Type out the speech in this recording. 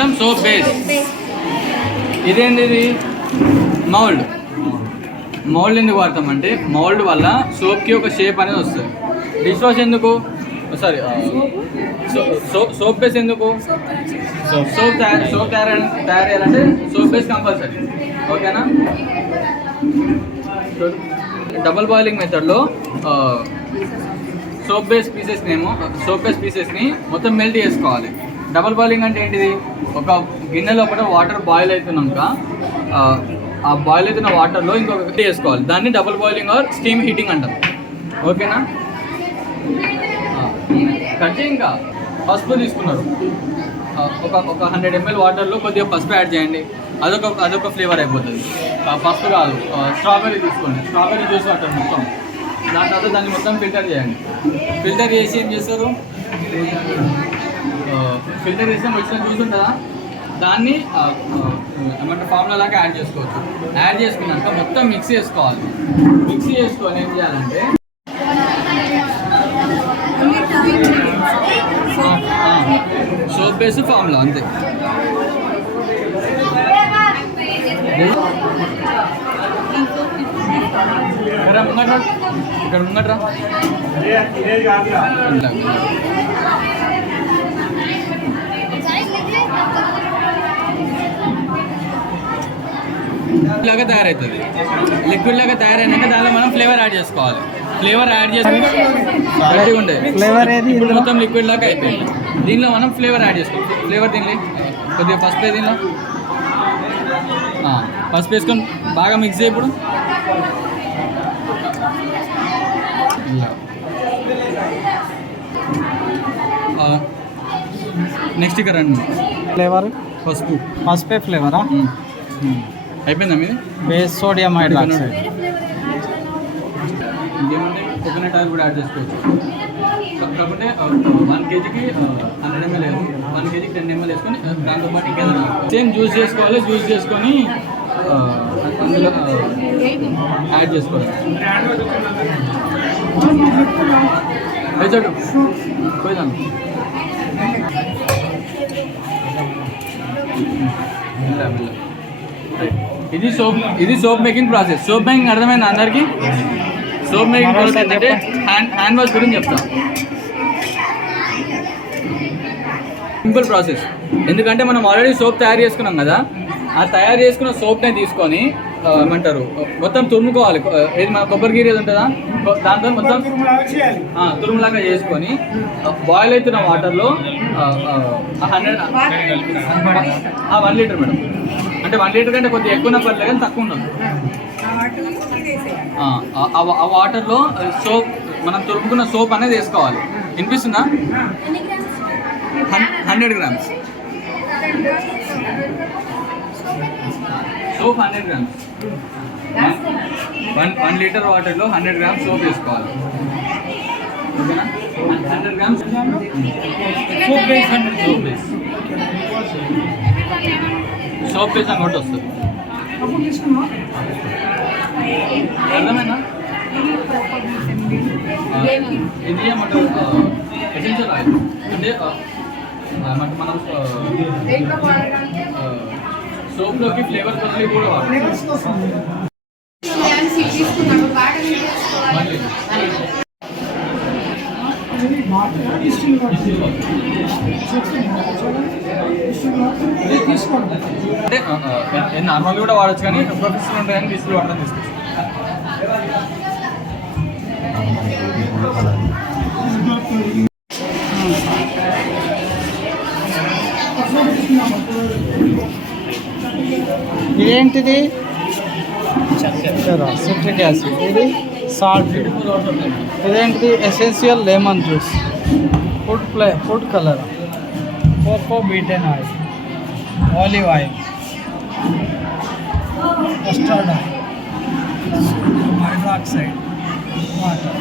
ఏమంటాం? Soap base. ఇదేంది? ఇది మౌల్డ్. మౌల్డ్ ఎందుకు వాడతామంటే మౌల్డ్ వల్ల సోప్కి ఒక షేప్ అనేది వస్తుంది. డిష్ వాష్ ఎందుకు? సారీ, సోప్ బేస్ ఎందుకు? సోప్ తయారు సోప్ బేస్ కంపల్సరీ. ఓకేనా? డబుల్ బాయిలింగ్ మెథడ్లో సోప్ బేస్ పీసెస్ని మొత్తం మెల్ట్ చేసుకోవాలి. డబుల్ బాయిలింగ్ అంటే ఏంటిది? ఒక గిన్నె లోపల వాటర్ బాయిల్ అవుతున్నాక ఆ బాయిల్ అవుతున్న వాటర్లో ఇంకొక చేసుకోవాలి. దాన్ని double boiling or steam heating అంటాం. ఓకేనా? కట్ ఇంకా పసుపు తీసుకున్నారు. ఒక 100 ml వాటర్లో కొద్దిగా పసుపు యాడ్ చేయండి. అదొక ఫ్లేవర్ అయిపోతుంది. పసుపు కాదు, స్ట్రాబెర్రీ తీసుకోండి. స్ట్రాబెర్రీ జ్యూస్ వాటర్ మొత్తం. దాని తర్వాత దాన్ని మొత్తం ఫిల్టర్ చేయండి. ఫిల్టర్ చేసి ఏం చేస్తారు? ఫిల్టర్ చేస్తే వచ్చిన జ్యూస్ ఉంటుందా, దాన్ని ఏమంటే ఫార్ములా లాగా యాడ్ చేసుకోవచ్చు. యాడ్ చేసుకున్నాక మొత్తం మిక్స్ చేసుకోవాలి. మిక్స్ చేసుకొని ఏం చేయాలంటే సోప్ బేస్ ఫార్ములా అంతే. ఇక్కడ ముంగట్రా. లాగా తయారవుతుంది. లిక్విడ్ లాగా తయారైనాక దానిలో మనం ఫ్లేవర్ యాడ్ చేసుకోవాలి. ఫ్లేవర్ యాడ్ చేసుకుంటే ఉండేది ఫ్లేవర్ ఇప్పుడు మొత్తం లిక్విడ్ లాగా అయిపోయింది. దీనిలో మనం ఫ్లేవర్ యాడ్ చేసుకోవాలి. ఫ్లేవర్ దీనిలో కొద్దిగా పసుపు, దీనిలో పసుపు వేసుకొని బాగా మిక్స్ చేయి. ఇప్పుడు నెక్స్ట్ ఇక్కడ రండి. ఫ్లేవర్ పసుపే ఫ్లేవరా? అయిపోయిందా మీది? Base sodium hydroxide. ఇంకేమంటే కోకోనట్ ఆయిల్ కూడా యాడ్ చేసుకోవచ్చు. కాకపోతే 1 kgకి 100 ml 1 kgకి 10 ml వేసుకొని దాంతోపాటు ఇంకేదైనా సేమ్ జ్యూస్ చేసుకోవాలి. జ్యూస్ చేసుకొని అందులో యాడ్ చేసుకోవాలి. వేసాడు పోయిదాను. ఇది soap making process. Soap making అర్థమైంది అందరికీ? సోప్ మేకింగ్ ప్రాసెస్ అంటే హ్యాండ్ వాష్ గురించి చెప్తాం. Simple process. ఎందుకంటే మనం ఆల్రెడీ సోప్ తయారు చేసుకున్నాం కదా, ఆ తయారు చేసుకున్న సోప్నే తీసుకొని ఏమంటారు మొత్తం తురుముకోవాలి. ఏది మన కొబ్బరి గీర ఏది ఉంటుందా, దాంతో మొత్తం తురుములాగా చేసుకొని బాయిల్ అవుతున్న వాటర్లో 1 లీటర్ మేడం. అంటే 1 లీటర్ కంటే కొద్దిగా ఎక్కువ పర్లేదు కానీ తక్కువ ఉండదు. ఆ వాటర్లో సోప్ మనం తురుముకున్న సోప్ అనేది వేసుకోవాలి. వినిపిస్తుందా? 100 grams సోప్. 100 grams 1 లీటర్ వాటర్లో 100 grams సోప్ వేసుకోవాలి. ఓకేనా? 100 grams సోప్ బేస్ అని ఒకటి వస్తుంది. అర్థమైనా? ఇది ఏమంటారు ఎసెన్షియల్ ఆయిల్. అంటే మనం సోప్లోకి ఫ్లేవర్ కోసం కూడా అంటే నార్మల్ కూడా వాడచ్చు, కానీ ప్రొఫెషనల్ ఉంటాయి కానీ డిస్ప్లే వాడడం తీసుకొచ్చి. ఇదేంటిది? Citric acid. ఇది సాల్ట్. ఇదేంటిది? Essential lemon juice. Food colour. Cocoa beaten oil, olive oil, custard oil, hydroxide, water.